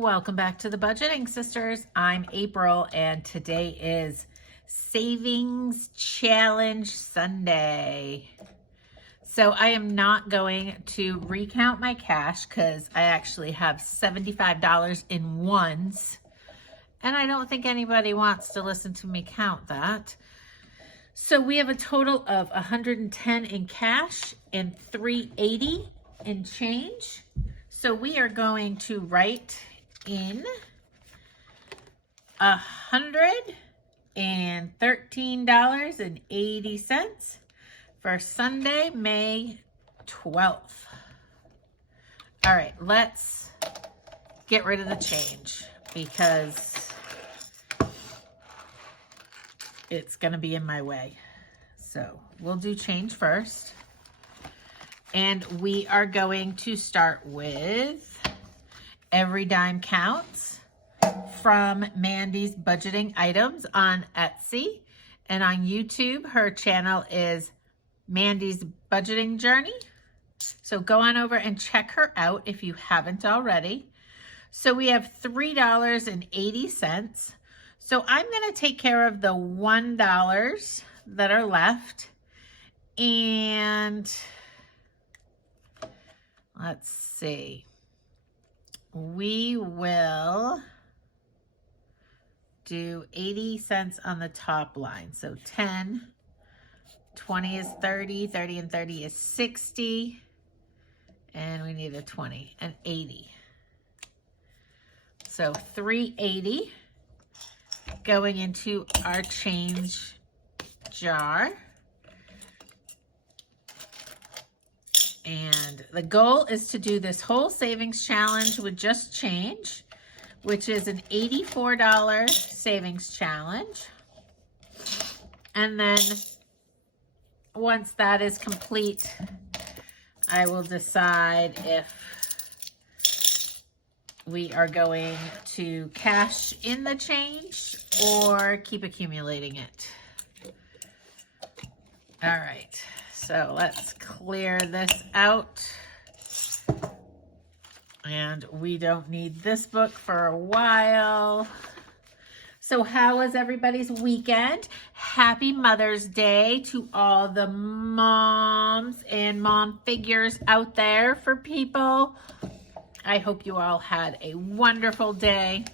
Welcome back to the Budgeting Sisters. I'm April and today is Savings Challenge Sunday. So I am not going to recount my cash because I actually have $75 in ones. And I don't think anybody wants to listen to me count that. So we have a total of 110 in cash and 380 in change. So we are going to write in $113.80 for Sunday, May 12th. All right, let's get rid of the change because it's going to be in my way. So we'll do change first. And we are going to start with Every Dime Counts from Mandy's Budgeting Items on Etsy. And on YouTube, her channel is Mandy's Budgeting Journey. So go on over and check her out if you haven't already. So we have $3.80. So I'm going to take care of the $1 that are left. And let's see. We will do 80 cents on the top line. So 10, 20 is 30, 30 and 30 is 60. And we need a 20 and 80. So 380 going into our change jar. And the goal is to do this whole savings challenge with just change, which is an $84 savings challenge. And then once that is complete, I will decide if we are going to cash in the change or keep accumulating it. All right. So let's clear this out. And we don't need this book for a while. So how was everybody's weekend? Happy Mother's Day to all the moms and mom figures out there for people. I hope you all had a wonderful day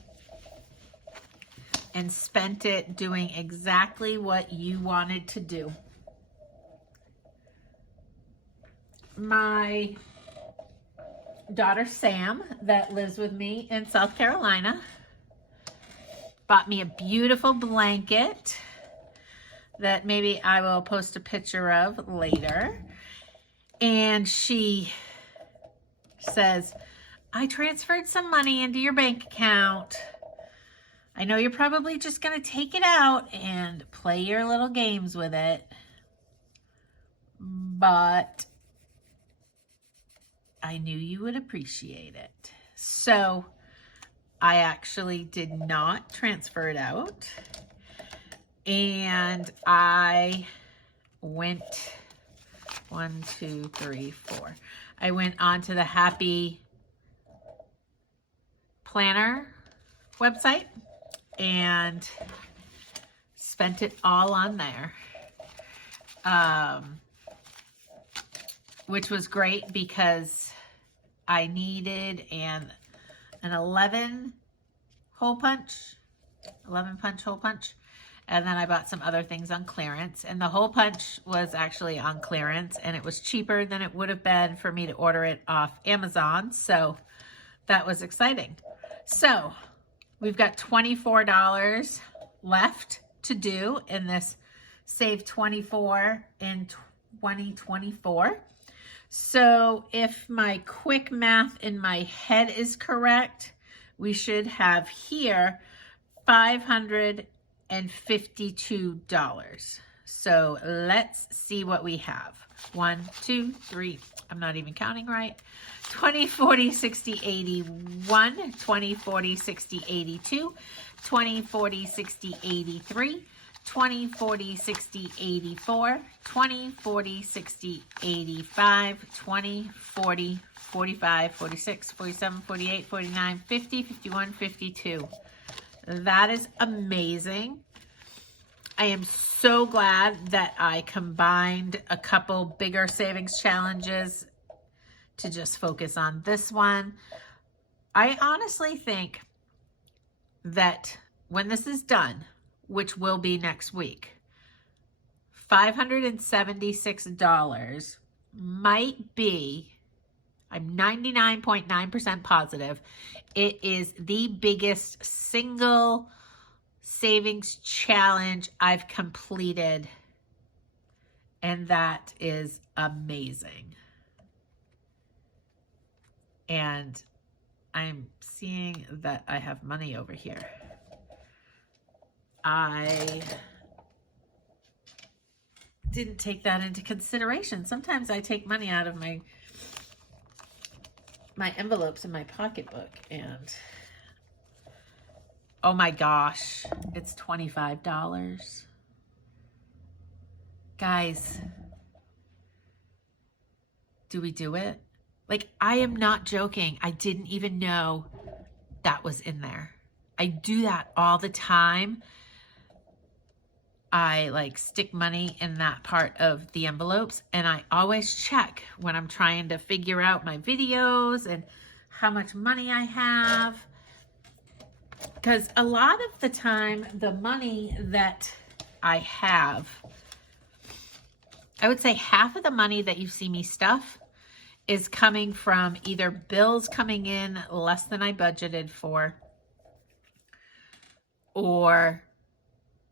and spent it doing exactly what you wanted to do. My daughter Sam, that lives with me in South Carolina, bought me a beautiful blanket that maybe I will post a picture of later. And she says, I transferred some money into your bank account. I know you're probably just going to take it out and play your little games with it, but I knew you would appreciate it. So I actually did not transfer it out. And I went 1, 2, 3, 4. I went onto the Happy Planner website and spent it all on there. Which was great because I needed an 11 punch hole punch. And then I bought some other things on clearance. And the hole punch was actually on clearance. And it was cheaper than it would have been for me to order it off Amazon. So that was exciting. So we've got $24 left to do in this Save 24 in 2024. So if my quick math in my head is correct, we should have here $552. So let's see what we have. 1, 2, 3, I'm not even counting right. 20, 40, 60, 81, 20, 40, 60, 82, 20, 40, 60, 83, 20, 40, 60, 84, 20, 40, 60, 85, 20, 40, 45, 46, 47, 48, 49, 50, 51, 52. That is amazing. I am so glad that I combined a couple bigger savings challenges to just focus on this one. I honestly think that when this is done, which will be next week, $576 might be, I'm 99.9% positive, it is the biggest single savings challenge I've completed, and that is amazing. And I'm seeing that I have money over here. I didn't take that into consideration. Sometimes I take money out of my envelopes in my pocketbook, and oh my gosh, it's $25. Guys, do we do it? Like, I am not joking. I didn't even know that was in there. I do that all the time. I like stick money in that part of the envelopes, and I always check when I'm trying to figure out my videos and how much money I have. Because a lot of the time, the money that I have, I would say half of the money that you see me stuff is coming from either bills coming in less than I budgeted for, or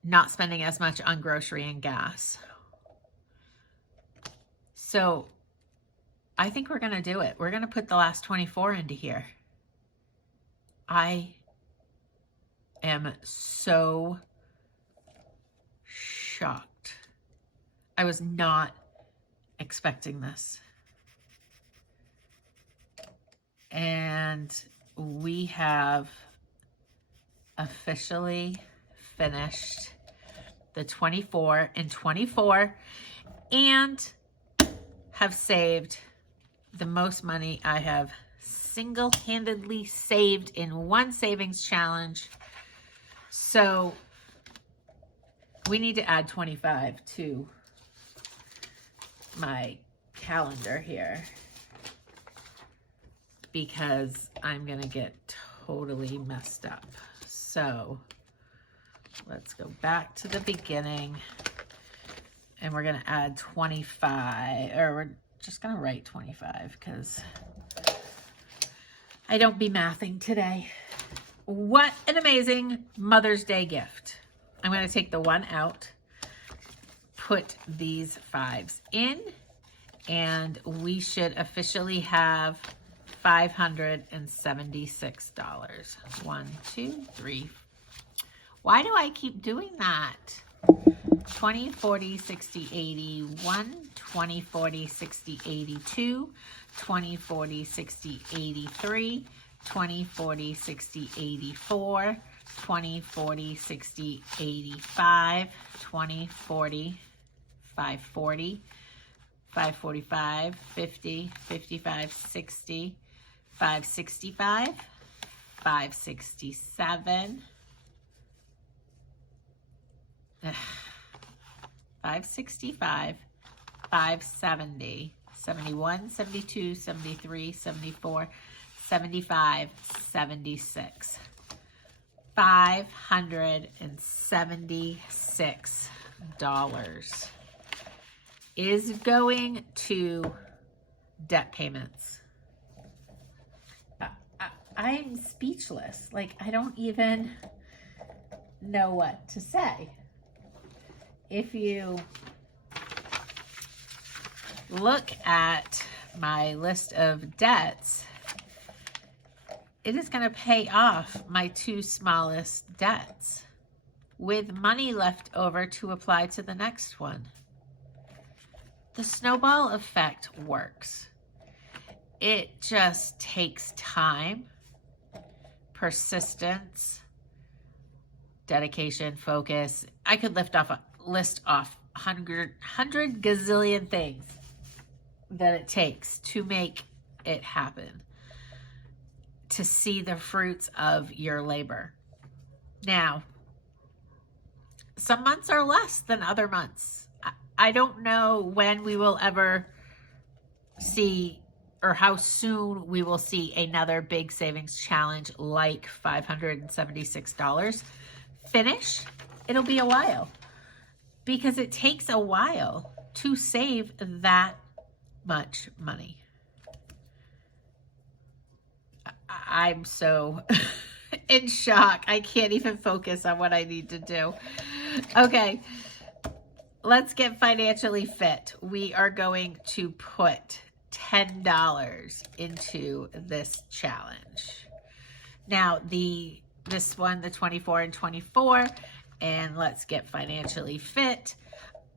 not spending as much on grocery and gas. So I think we're going to do it. We're going to put the last 24 into here. I am so shocked. I was not expecting this. And we have officially finished the 24 and 24 and have saved the most money I have single-handedly saved in one savings challenge. So we need to add 25 to my calendar here, because I'm gonna get totally messed up. So let's go back to the beginning, and we're gonna add 25, or we're just gonna write 25 because I don't be mathing today. What an amazing Mother's Day gift. I'm gonna take the one out, put these 5s in, and we should officially have $576. 1, 2, 3. Why do I keep doing that? 20, 40, 60, 81, 20, 40, 60, 82, 20, 40, 60, 83, 20, 40, 60, 84, 20, 40, 60, 85, 20, 40, 540, 545, 50, 55, 60, 565, 567, 565, 570, 71, 72, 73, 74, 75, 76. $576 is going to debt payments. I'm speechless. Like, I don't even know what to say. If you look at my list of debts, it is going to pay off my 2 smallest debts with money left over to apply to the next one. The snowball effect works. It just takes time, persistence, dedication, focus. I could list off 100 gazillion things that it takes to make it happen, to see the fruits of your labor. Now, some months are less than other months. I don't know when we will ever see, or how soon we will see another big savings challenge like $576 finish. It'll be a while, because it takes a while to save that much money. I'm so in shock. I can't even focus on what I need to do. Okay, let's get financially fit. We are going to put $10 into this challenge. Now, this one, the 24 and 24, and let's get financially fit,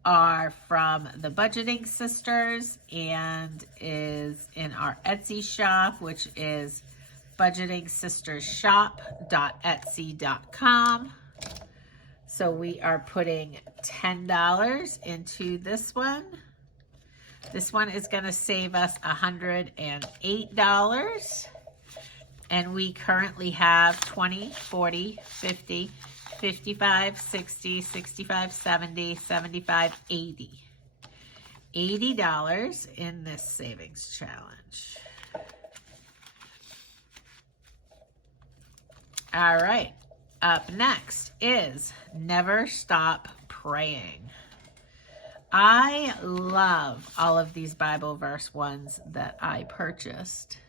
are from the Budgeting Sisters and is in our Etsy shop, which is budgetingsistersshop.etsy.com. So we are putting $10 into this one. This one is going to save us $108. And we currently have 20, 40, 50, 55, 60, 65, 70, 75, 80. $80 in this savings challenge. All right. Up next is Never Stop Praying. I love all of these Bible verse ones that I purchased.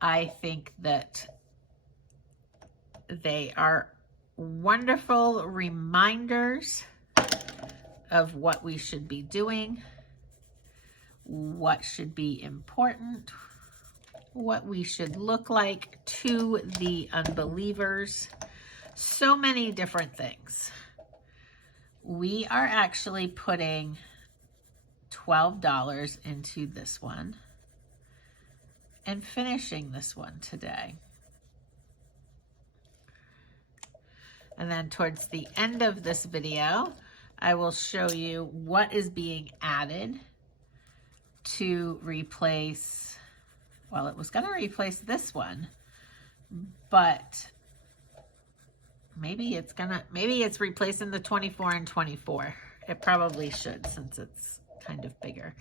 I think that they are wonderful reminders of what we should be doing, what should be important, what we should look like to the unbelievers. So many different things. We are actually putting $12 into this one and finishing this one today. And then towards the end of this video, I will show you what is being added to replace, well, it was going to replace this one, but maybe it's replacing the 24 and 24. It probably should, since it's kind of bigger.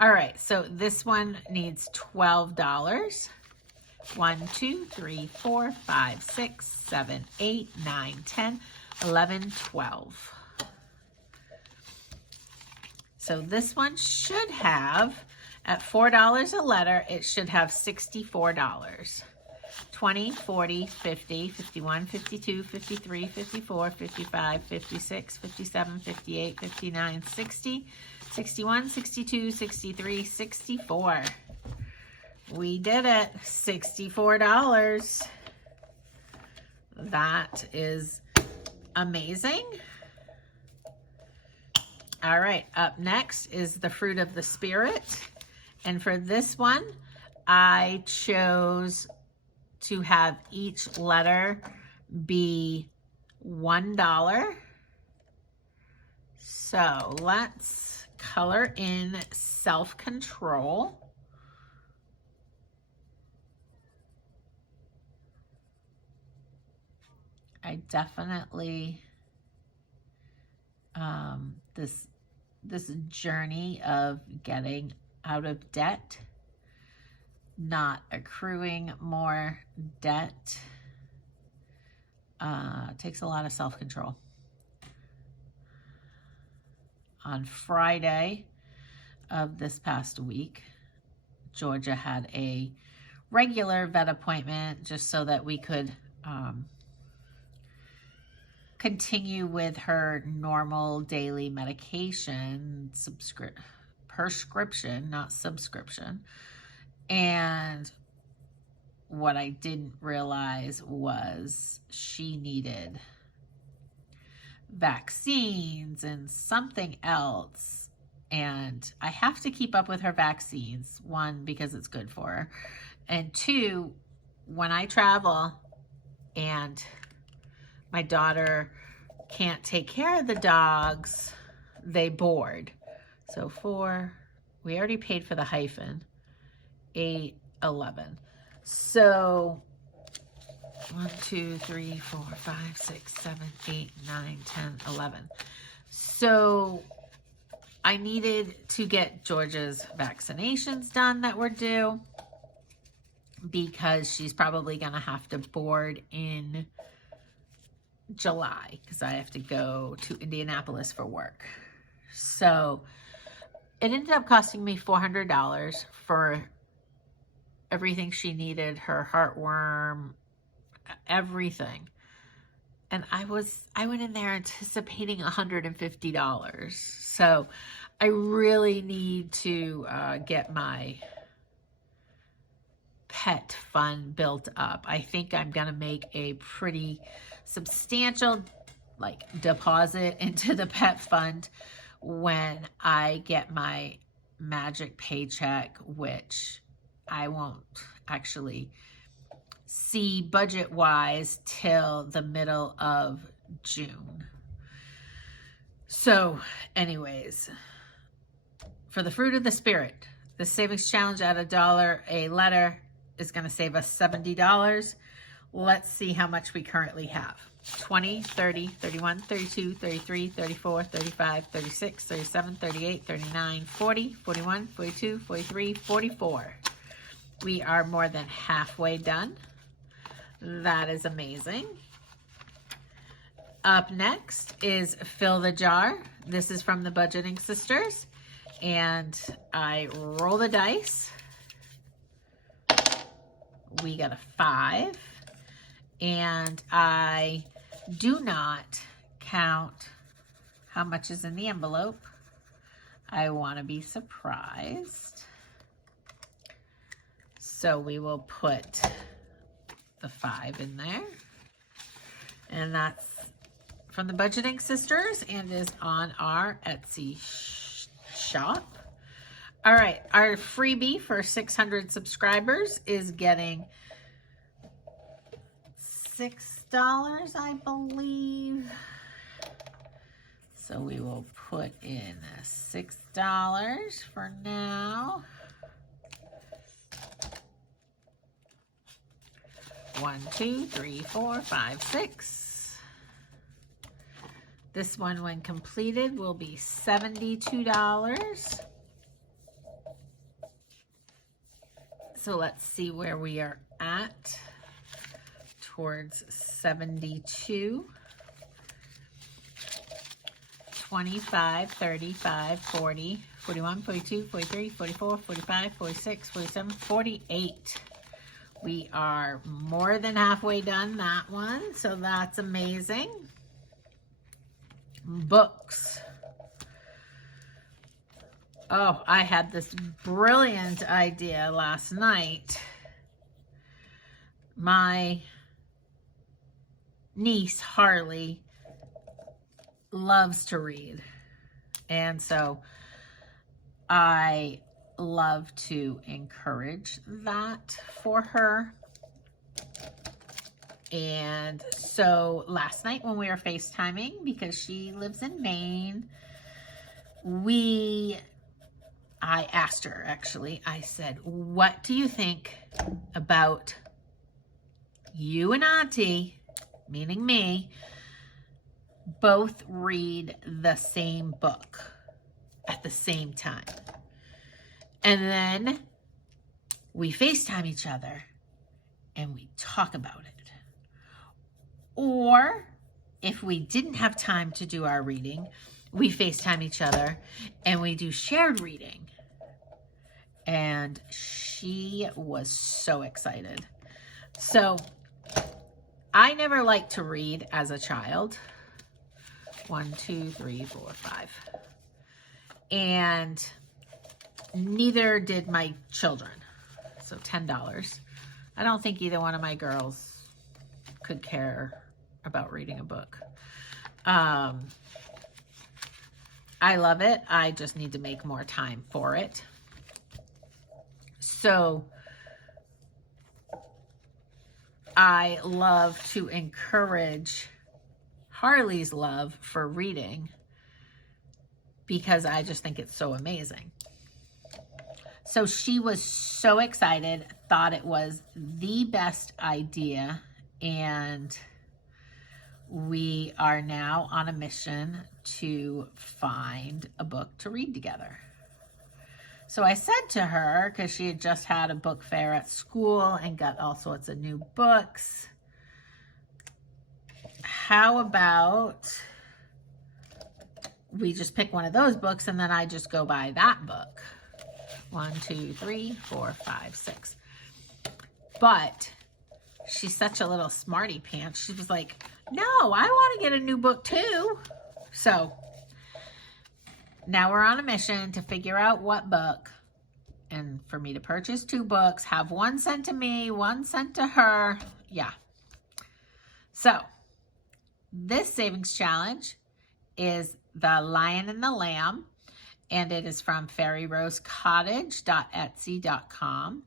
All right, so this one needs $12. 1, 2, 3, 4, 5, 6, 7, 8, 9, 10, 11, 12. So this one should have, at $4 a letter, it should have $64. 20, 40, 50, 51, 52, 53, 54, 55, 56, 57, 58, 59, 60, 61, 62, 63, 64. We did it. $64. That is amazing. All right, up next is the Fruit of the Spirit. And for this one, I chose to have each letter be $1. So let's color in self-control. I definitely, this journey of getting out of debt, not accruing more debt, takes a lot of self-control. On Friday of this past week, Georgia had a regular vet appointment just so that we could continue with her normal daily medication prescription, not subscription. And what I didn't realize was she needed vaccines and something else. And I have to keep up with her vaccines. One, because it's good for her. And two, when I travel and my daughter can't take care of the dogs, they board. So 4, we already paid for the hyphen, 8, 11. So 1, 2, 3, 4, 5, 6, 7, 8, 9, 10, 11. So I needed to get Georgia's vaccinations done that were due, because she's probably going to have to board in July because I have to go to Indianapolis for work. So it ended up costing me $400 for everything she needed, her heartworm, everything. And I went in there anticipating $150. So I really need to get my pet fund built up. I think I'm going to make a pretty substantial deposit into the pet fund when I get my magic paycheck, which I won't actually see budget wise till the middle of June. So anyways, for the fruit of the spirit, the savings challenge at $1 a letter is going to save us $70. Let's see how much we currently have. 20, 30, 31, 32, 33, 34, 35, 36, 37, 38, 39, 40, 41, 42, 43, 44. We are more than halfway done. That is amazing. Up next is Fill the Jar. This is from the Budgeting Sisters. And I roll the dice. We got a 5. And I do not count how much is in the envelope. I want to be surprised. So we will put the 5 in there. And that's from the Budgeting Sisters and is on our Etsy shop. All right, our freebie for 600 subscribers is getting $6, I believe. So we will put in $6 for now. 1, 2, 3, 4, 5, 6. This one, when completed, will be $72. So let's see where we are at. Towards 72. 25, 35, 40, 41, 42, 43, 44, 45, 46, 47, 48. We are more than halfway done that one, so that's amazing. Books. Oh, I had this brilliant idea last night. My niece, Harley, loves to read. And so I love to encourage that for her. And so last night when we were FaceTiming, because she lives in Maine, I asked her, actually, I said, what do you think about you and Auntie, meaning me, both read the same book at the same time? And then we FaceTime each other and we talk about it. Or if we didn't have time to do our reading, we FaceTime each other and we do shared reading. And she was so excited. So I never liked to read as a child. 1, 2, 3, 4, 5. And neither did my children. So $10. I don't think either one of my girls could care about reading a book. I love it. I just need to make more time for it. So I love to encourage Carly's love for reading because I just think it's so amazing. So she was so excited, thought it was the best idea, and we are now on a mission to find a book to read together. So I said to her, because she had just had a book fair at school and got all sorts of new books, how about we just pick one of those books and then I just go buy that book? 1, 2, 3, 4, 5, 6. But she's such a little smarty pants. She was like, no, I want to get a new book too. So now we're on a mission to figure out what book, and for me to purchase 2 books, have one sent to me, one sent to her. Yeah. So this savings challenge is The Lion and the Lamb, and it is from fairyrosecottage.etsy.com.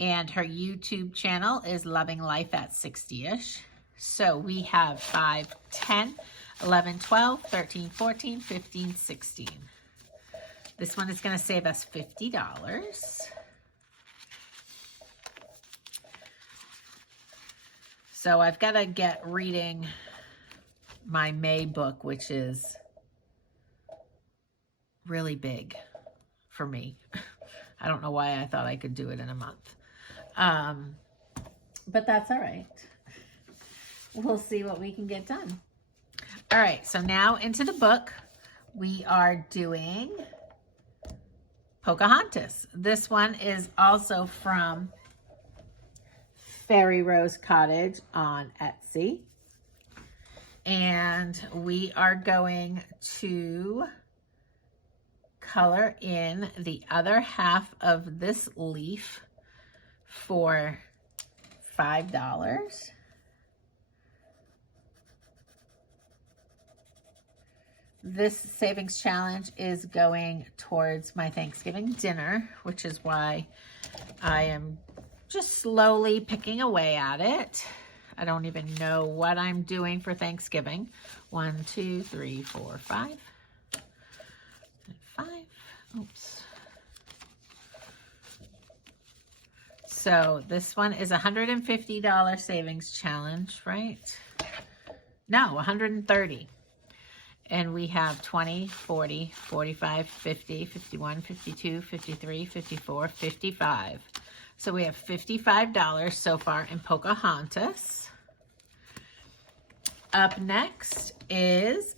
And her YouTube channel is Loving Life at 60ish. So we have 5, 10, 11, 12, 13, 14, 15, 16. This one is going to save us $50. So I've got to get reading my May book, which is really big for me. I don't know why I thought I could do it in a month. But that's all right. We'll see what we can get done. All right, so now into the book. We are doing Pocahontas. This one is also from Fairy Rose Cottage on Etsy. And we are going to color in the other half of this leaf for $5. This savings challenge is going towards my Thanksgiving dinner, which is why I am just slowly picking away at it. I don't even know what I'm doing for Thanksgiving. 1, 2, 3, 4, 5. 5. Oops. So this one is $150 savings challenge, right? No, $130. And we have 20, 40, 45, 50, 51, 52, 53, 54, 55. So we have $55 so far in Pocahontas. Up next is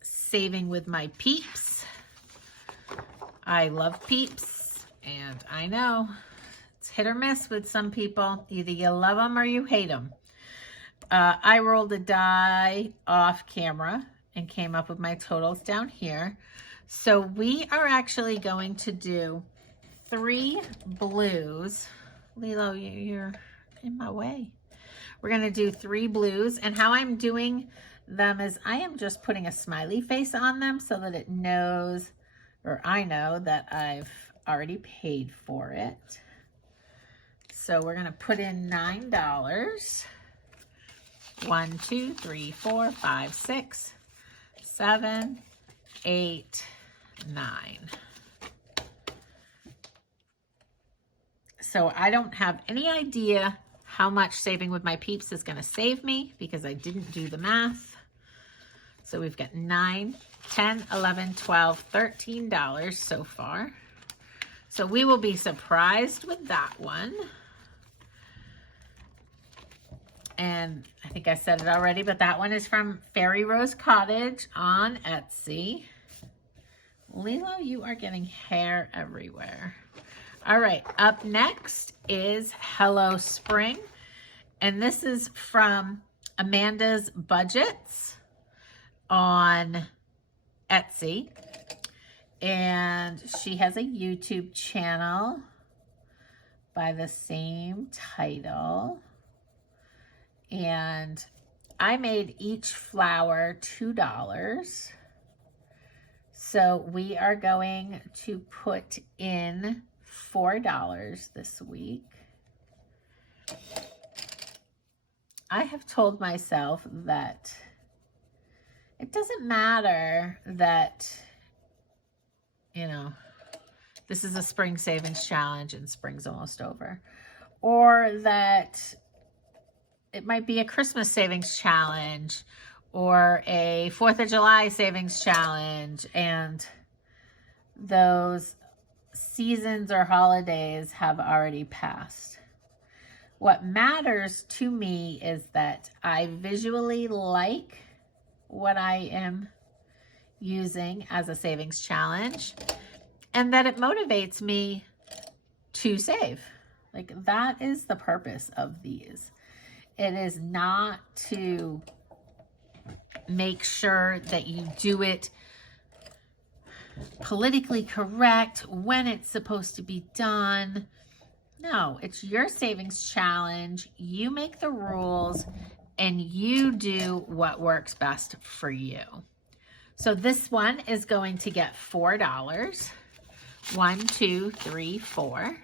Saving with My Peeps. I love Peeps, and I know it's hit or miss with some people. Either you love them or you hate them. I rolled a die off camera and came up with my totals down here. So we are actually going to do 3 blues. Lilo, you're in my way. We're going to do 3 blues, and how I'm doing them is I am just putting a smiley face on them so that it knows, or I know that I've already paid for it. So we're going to put in $9. 1, 2, 3, 4, 5, 6, 7, 8, 9. So I don't have any idea how much Saving with My Peeps is going to save me because I didn't do the math. So we've got 9, 10, 11, 12, $13 so far. So we will be surprised with that one. And I think I said it already, but that one is from Fairy Rose Cottage on Etsy. Lilo, you are getting hair everywhere. All right, up next is Hello Spring. And this is from Amanda's Budgets on Etsy. And she has a YouTube channel by the same title. And I made each flower $2. So we are going to put in $4 this week. I have told myself that it doesn't matter that, you know, this is a spring savings challenge and spring's almost over, or that it might be a Christmas savings challenge or a 4th of July savings challenge, and those seasons or holidays have already passed. What matters to me is that I visually like what I am using as a savings challenge, and that it motivates me to save. Like, that is the purpose of these. It is not to make sure that you do it politically correct when it's supposed to be done. No, it's your savings challenge. You make the rules and you do what works best for you. So this one is going to get $4. 1, 2, 3, 4.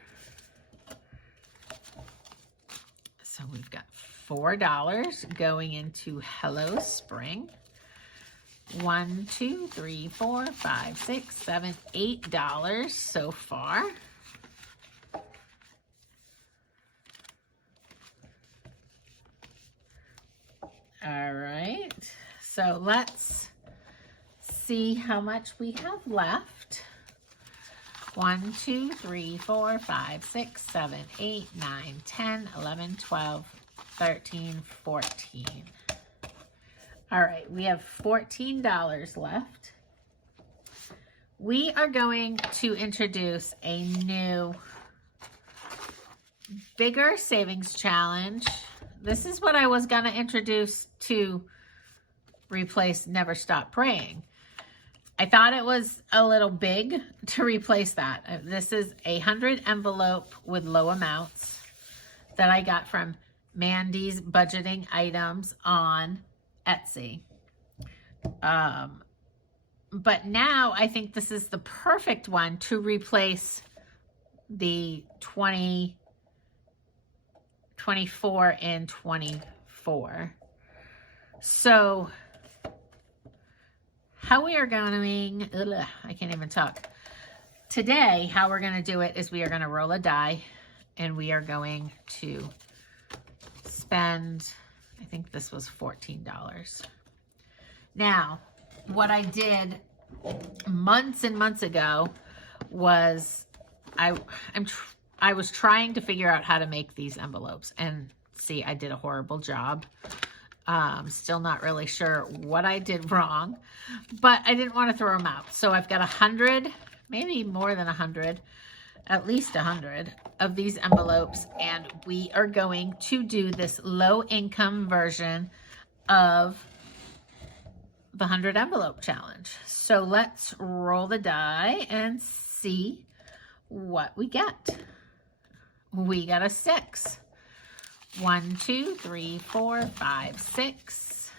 So we've got $4 going into Hello Spring. 1, 2, 3, 4, 5, 6, 7, $8 so far. All right, so let's see how much we have left. 1, 2, 3, 4, 5, 6, 7, 8, 9, 10, 11, 12, 13, 14. All right, we have $14 left. We are going to introduce a new, bigger savings challenge. This is what I was going to introduce to replace Never Stop Praying. I thought it was a little big to replace that. This is a 100 envelope with low amounts that I got from Mandy's Budgeting Items on Etsy. But now I think this is the perfect one to replace the 20, 24, and 24. So how we are going, I can't even talk. Today, how we're going to do it is we are going to roll a die and we are going to spend, I think this was $14. Now, what I did months and months ago was I was trying to figure out how to make these envelopes, and see, I did a horrible job. Still not really sure what I did wrong, but I didn't want to throw them out. So I've got 100, maybe more than 100, at least 100 of these envelopes, and we are going to do this low income version of the 100 envelope challenge. So let's roll the die and see what we get. We got a 6. 1, 2, 3, 4, 5, 6.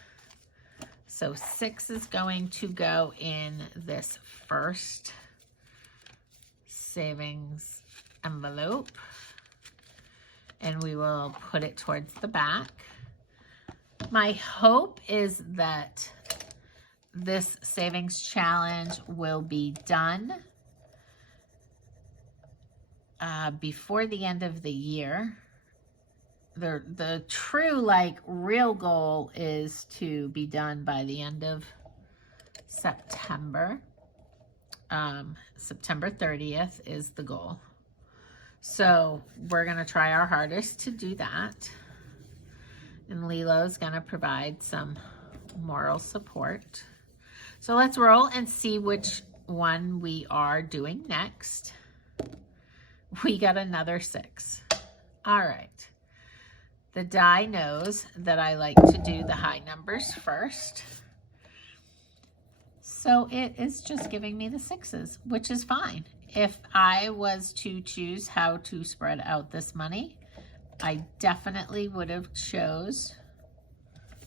So 6 is going to go in this first savings envelope, and we will put it towards the back. My hope is that this savings challenge will be done before the end of the year. The true, like, real goal is to be done by the end of September. September 30th is the goal. So we're going to try our hardest to do that. And Lilo's going to provide some moral support. So let's roll and see which one we are doing next. We got another 6. All right. The die knows that I like to do the high numbers first. So it is just giving me the 6s, which is fine. If I was to choose how to spread out this money, I definitely would have chose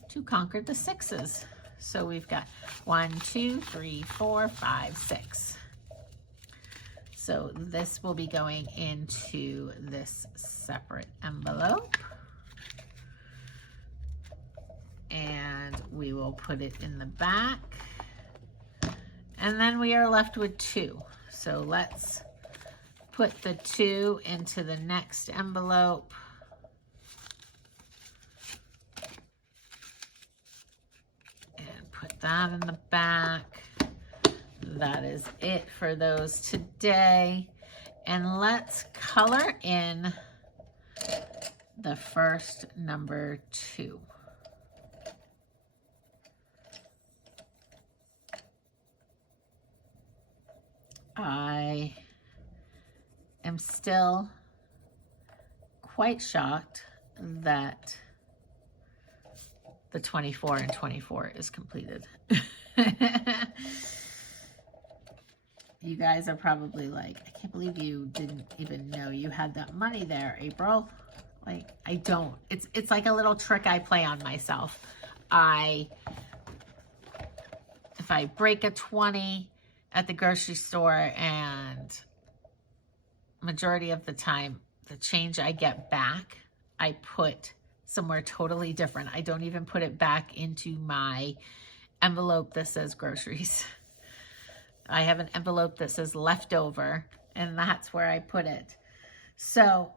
to conquer the 6s. So we've got 1, 2, 3, 4, 5, 6. So this will be going into this separate envelope. and we will put it in the back. And then we are left with 2. So let's put the 2 into the next envelope. And put that in the back. That is it for those today. And let's color in the first number 2. I am still quite shocked that the 24 and 24 is completed. You guys are probably like, I can't believe you didn't even know you had that money there, April. Like, I don't. It's like a little trick I play on myself. If I break a 20 at the grocery store, and majority of the time, the change I get back, I put somewhere totally different. I don't even put it back into my envelope that says groceries. I have an envelope that says leftover, and that's where I put it. So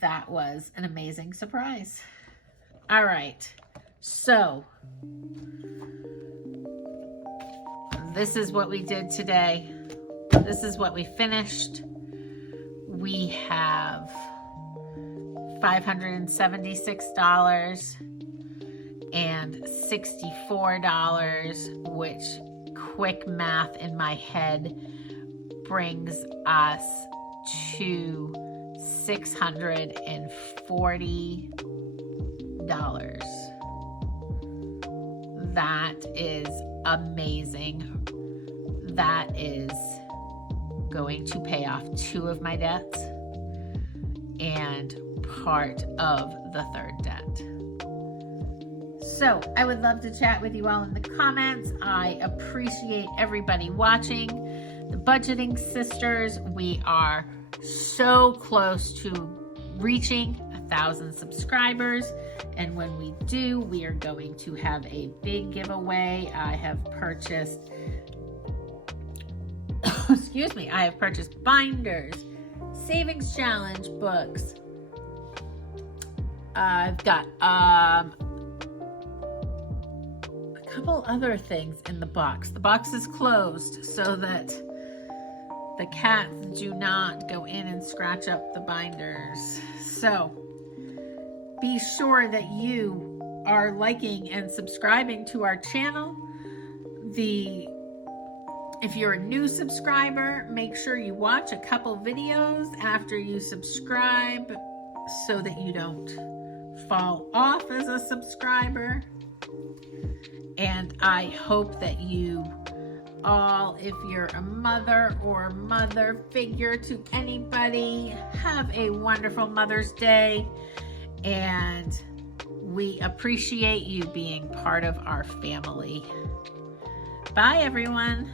that was an amazing surprise. All right, so this is what we did today. This is what we finished. We have $576 and $64, which, quick math in my head, brings us to $640. That is amazing. That is going to pay off 2 of my debts and part of the 3rd debt. So I would love to chat with you all in the comments. I appreciate everybody watching. The Budgeting Sisters, we are so close to reaching 1,000 subscribers. And when we do, we are going to have a big giveaway. I have purchased, excuse me, I have purchased binders, savings challenge books. I've got a couple other things in the box. The box is closed so that the cats do not go in and scratch up the binders. So be sure that you are liking and subscribing to our channel. If you're a new subscriber, make sure you watch a couple videos after you subscribe so that you don't fall off as a subscriber. And I hope that you all, if you're a mother or mother figure to anybody, have a wonderful Mother's Day. And we appreciate you being part of our family. Bye, everyone.